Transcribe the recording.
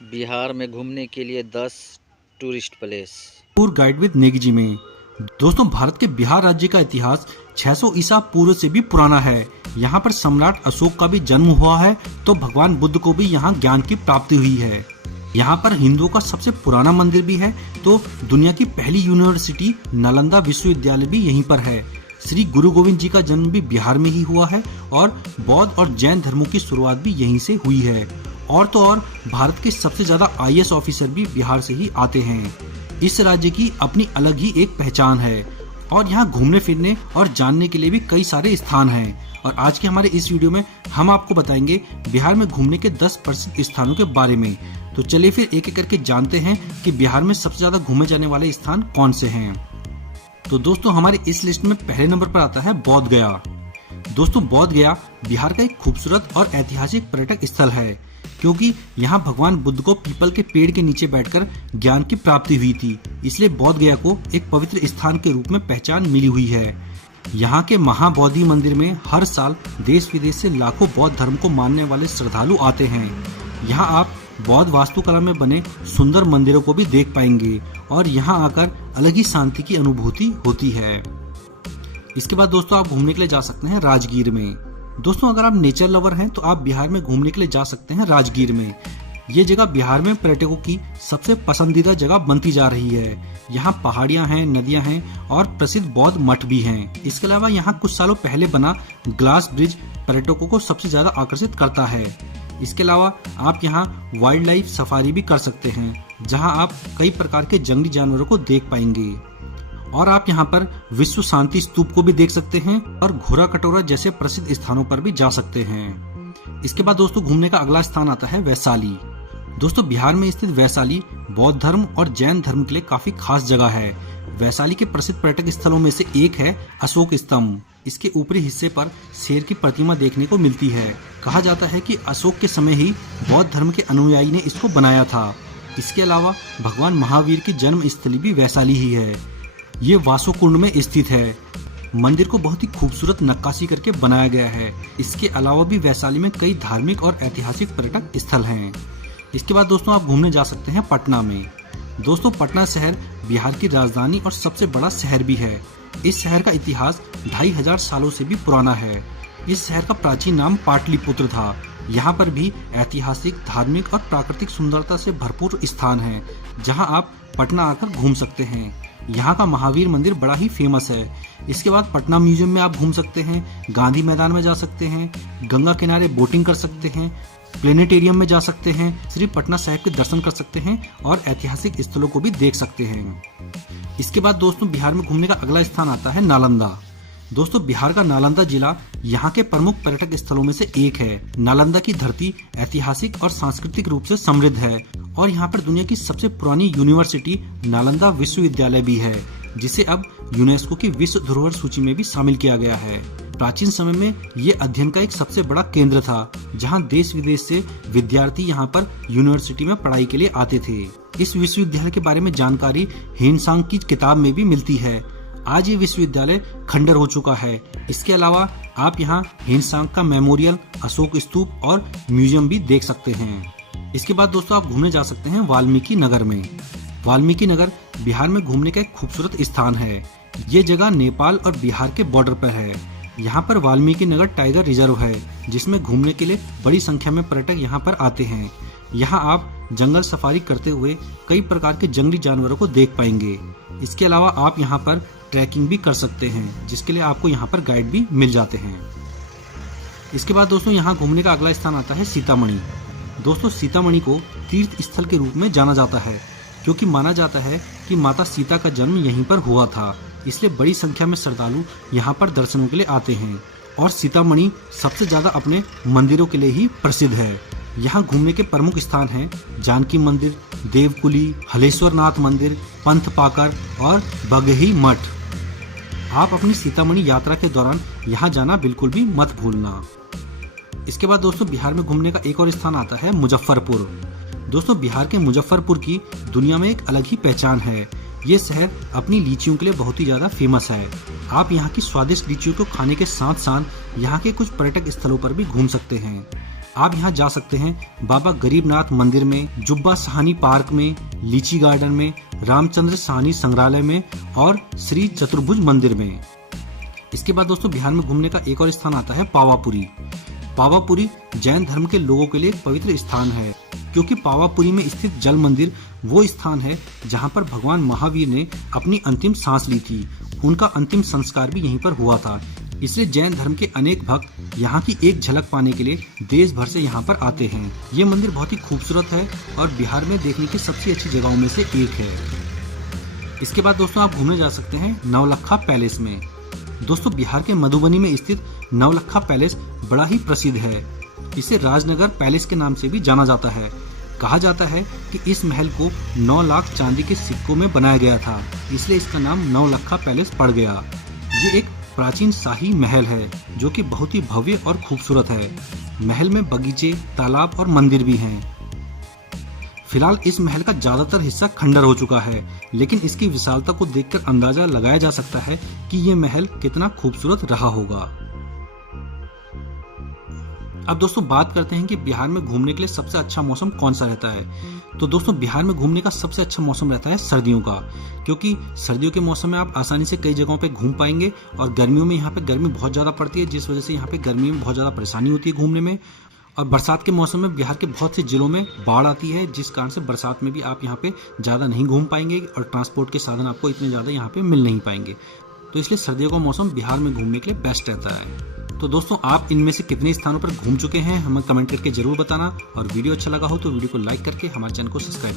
बिहार में घूमने के लिए 10 tourist place. Tour guide with Negi ji में। दोस्तों, भारत के बिहार राज्य का इतिहास 600 ईसा पूर्व से भी पुराना है। यहाँ पर सम्राट अशोक का भी जन्म हुआ है, तो भगवान बुद्ध को भी यहाँ ज्ञान की प्राप्ति हुई है। यहाँ पर हिंदुओं का सबसे पुराना मंदिर भी है, तो दुनिया की पहली यूनिवर्सिटी नालंदा विश्वविद्यालय भी यहीं पर है। श्री गुरु गोविंद जी का जन्म भी बिहार में ही हुआ है और बौद्ध और जैन धर्मों की शुरुआत भी यहीं से हुई है। और तो और भारत के सबसे ज्यादा IAS ऑफिसर भी बिहार से ही आते हैं। इस राज्य की अपनी अलग ही एक पहचान है और यहाँ घूमने फिरने और जानने के लिए भी कई सारे स्थान हैं। और आज के हमारे इस वीडियो में हम आपको बताएंगे बिहार में घूमने के 10 प्रसिद्ध स्थानों के बारे में। तो चलिए फिर एक एक करके जानते हैं कि बिहार में सबसे ज्यादा घूमे जाने वाले स्थान कौन से हैं। तो दोस्तों, हमारे इस लिस्ट में पहले नंबर पर आता है बोध गया। दोस्तों, बोध गया बिहार का एक खूबसूरत और ऐतिहासिक पर्यटक स्थल है, क्योंकि यहाँ भगवान बुद्ध को पीपल के पेड़ के नीचे बैठकर ज्ञान की प्राप्ति हुई थी। इसलिए बोध गया को एक पवित्र स्थान के रूप में पहचान मिली हुई है। यहाँ के महाबोधि मंदिर में हर साल देश विदेश से लाखों बौद्ध धर्म को मानने वाले श्रद्धालु आते हैं। यहाँ आप बौद्ध वास्तुकला में बने सुंदर मंदिरों को भी देख पाएंगे और यहाँ आकर अलग ही शांति की अनुभूति होती है। इसके बाद दोस्तों, आप घूमने के लिए जा सकते हैं राजगीर में। दोस्तों, अगर आप नेचर लवर हैं तो आप बिहार में घूमने के लिए जा सकते हैं राजगीर में। ये जगह बिहार में पर्यटकों की सबसे पसंदीदा जगह बनती जा रही है। यहाँ पहाड़ियाँ हैं, नदियाँ हैं और प्रसिद्ध बौद्ध मठ भी हैं। इसके अलावा यहाँ कुछ सालों पहले बना ग्लास ब्रिज पर्यटकों को सबसे ज्यादा आकर्षित करता है। इसके अलावा आप यहाँ वाइल्ड लाइफ सफारी भी कर सकते हैं, जहाँ आप कई प्रकार के जंगली जानवरों को देख पाएंगे। और आप यहाँ पर विश्व शांति स्तूप को भी देख सकते हैं और घोड़ा कटोरा जैसे प्रसिद्ध स्थानों पर भी जा सकते हैं। इसके बाद दोस्तों, घूमने का अगला स्थान आता है वैशाली। दोस्तों, बिहार में स्थित वैशाली बौद्ध धर्म और जैन धर्म के लिए काफी खास जगह है। वैशाली के प्रसिद्ध पर्यटक स्थलों में से एक है अशोक स्तंभ। इसके ऊपरी हिस्से पर शेर की प्रतिमा देखने को मिलती है। कहा जाता है कि अशोक के समय ही बौद्ध धर्म के अनुयायी ने इसको बनाया था। इसके अलावा भगवान महावीर की जन्म स्थली भी वैशाली ही है। ये वासुकुंड में स्थित है। मंदिर को बहुत ही खूबसूरत नक्काशी करके बनाया गया है। इसके अलावा भी वैशाली में कई धार्मिक और ऐतिहासिक पर्यटक स्थल हैं। इसके बाद दोस्तों, आप घूमने जा सकते हैं पटना में। दोस्तों, पटना शहर बिहार की राजधानी और सबसे बड़ा शहर भी है। इस शहर का इतिहास 2500 सालों से भी पुराना है। इस शहर का प्राचीन नाम पाटलिपुत्र था। यहाँ पर भी ऐतिहासिक, धार्मिक और प्राकृतिक सुंदरता से भरपूर स्थान है, जहाँ आप पटना आकर घूम सकते हैं। यहाँ का महावीर मंदिर बड़ा ही फेमस है। इसके बाद पटना म्यूजियम में आप घूम सकते हैं, गांधी मैदान में जा सकते हैं, गंगा किनारे बोटिंग कर सकते हैं, प्लेनेटेरियम में जा सकते हैं, श्री पटना साहिब के दर्शन कर सकते हैं और ऐतिहासिक स्थलों को भी देख सकते हैं। इसके बाद दोस्तों, बिहार में घूमने का अगला स्थान आता है नालंदा। दोस्तों, बिहार का नालंदा जिला यहाँ के प्रमुख पर्यटक स्थलों में से एक है। नालंदा की धरती ऐतिहासिक और सांस्कृतिक रूप से समृद्ध है और यहाँ पर दुनिया की सबसे पुरानी यूनिवर्सिटी नालंदा विश्वविद्यालय भी है, जिसे अब यूनेस्को की विश्व धरोहर सूची में भी शामिल किया गया है। प्राचीन समय में ये अध्ययन का एक सबसे बड़ा केंद्र था, जहाँ देश विदेश से विद्यार्थी यहाँ पर यूनिवर्सिटी में पढ़ाई के लिए आते थे। इस विश्वविद्यालय के बारे में जानकारी हेनसांग की किताब में भी मिलती है। आज ये विश्वविद्यालय खंडर हो चुका है। इसके अलावा आप यहाँ हेनसांग का मेमोरियल, अशोक स्तूप और म्यूजियम भी देख सकते हैं। इसके बाद दोस्तों, आप घूमने जा सकते हैं वाल्मीकि नगर में। वाल्मीकि नगर बिहार में घूमने का एक खूबसूरत स्थान है। ये जगह नेपाल और बिहार के बॉर्डर पर है। यहाँ पर वाल्मीकि नगर टाइगर रिजर्व है, जिसमें घूमने के लिए बड़ी संख्या में पर्यटक यहाँ पर आते हैं। यहाँ आप जंगल सफारी करते हुए कई प्रकार के जंगली जानवरों को देख पाएंगे। इसके अलावा आप यहाँ पर ट्रैकिंग भी कर सकते हैं, जिसके लिए आपको यहाँ पर गाइड भी मिल जाते हैं। इसके बाद दोस्तों, यहाँ घूमने का अगला स्थान आता है सीतामढ़ी। दोस्तों, सीतामढ़ी को तीर्थ स्थल के रूप में जाना जाता है, क्योंकि माना जाता है कि माता सीता का जन्म यहीं पर हुआ था। इसलिए बड़ी संख्या में श्रद्धालु यहाँ पर दर्शनों के लिए आते हैं और सीतामढ़ी सबसे ज्यादा अपने मंदिरों के लिए ही प्रसिद्ध है। यहाँ घूमने के प्रमुख स्थान हैं जानकी मंदिर, देवकुली, हलेश्वर नाथ मंदिर, पंथ पाकर और बगही मठ। आप अपनी सीतामढ़ी यात्रा के दौरान यहाँ जाना बिल्कुल भी मत भूलना। इसके बाद दोस्तों, बिहार में घूमने का एक और स्थान आता है मुजफ्फरपुर। दोस्तों, बिहार के मुजफ्फरपुर की दुनिया में एक अलग ही पहचान है। ये शहर अपनी लीचियों के लिए बहुत ही ज्यादा फेमस है। आप यहाँ की स्वादिष्ट लीचियों को खाने के साथ साथ यहाँ के कुछ पर्यटक स्थलों पर भी घूम सकते हैं। आप यहाँ जा सकते हैं बाबा गरीबनाथ मंदिर में, जुब्बा साहनी पार्क में, लीची गार्डन में, रामचंद्र साहनी संग्रहालय में और श्री चतुर्भुज मंदिर में। इसके बाद दोस्तों बिहार में घूमने का एक और स्थान आता है पावापुरी। पावापुरी जैन धर्म के लोगों के लिए एक पवित्र स्थान है, क्योंकि पावापुरी में स्थित जल मंदिर वो स्थान है जहां पर भगवान महावीर ने अपनी अंतिम सांस ली थी। उनका अंतिम संस्कार भी यहीं पर हुआ था। इसलिए जैन धर्म के अनेक भक्त यहाँ की एक झलक पाने के लिए देश भर से यहाँ पर आते हैं। ये मंदिर बहुत ही खूबसूरत है और बिहार में देखने की सबसे अच्छी जगहों में से एक है। इसके बाद दोस्तों आप घूमने जा सकते हैं नवलखा पैलेस में। दोस्तों बिहार के मधुबनी में स्थित नवलखा पैलेस बड़ा ही प्रसिद्ध है। इसे राजनगर पैलेस के नाम से भी जाना जाता है। कहा जाता है कि इस महल को 9 लाख चांदी के सिक्कों में बनाया गया था, इसलिए इसका नाम नवलखा पैलेस पड़ गया। ये एक प्राचीन शाही महल है जो कि बहुत ही भव्य और खूबसूरत है। महल में बगीचे, तालाब और मंदिर भी हैं। फिलहाल इस महल का ज्यादातर हिस्सा खंडर हो चुका है, लेकिन इसकी विशालता को देखकर अंदाजा लगाया जा सकता है कि ये महल कितना खूबसूरत रहा होगा। अब दोस्तों बात करते हैं कि बिहार में घूमने के लिए सबसे अच्छा मौसम कौन सा रहता है। तो दोस्तों बिहार में घूमने का सबसे अच्छा मौसम रहता है सर्दियों का, क्योंकि सर्दियों के मौसम में आप आसानी से कई जगहों पे घूम पाएंगे और गर्मियों में यहाँ पे गर्मी बहुत ज़्यादा पड़ती है, जिस वजह से यहाँ पे गर्मी में बहुत ज़्यादा परेशानी होती है घूमने में। और बरसात के मौसम में बिहार के बहुत से जिलों में बाढ़ आती है, जिस कारण से बरसात में भी आप यहाँ पे ज़्यादा नहीं घूम पाएंगे और ट्रांसपोर्ट के साधन आपको इतने ज़्यादा यहाँ पे मिल नहीं पाएंगे। तो इसलिए सर्दियों का मौसम बिहार में घूमने के लिए बेस्ट रहता है। तो दोस्तों आप इनमें से कितने स्थानों पर घूम चुके हैं हमें कमेंट करके जरूर बताना, और वीडियो अच्छा लगा हो तो वीडियो को लाइक करके हमारे चैनल को सब्सक्राइब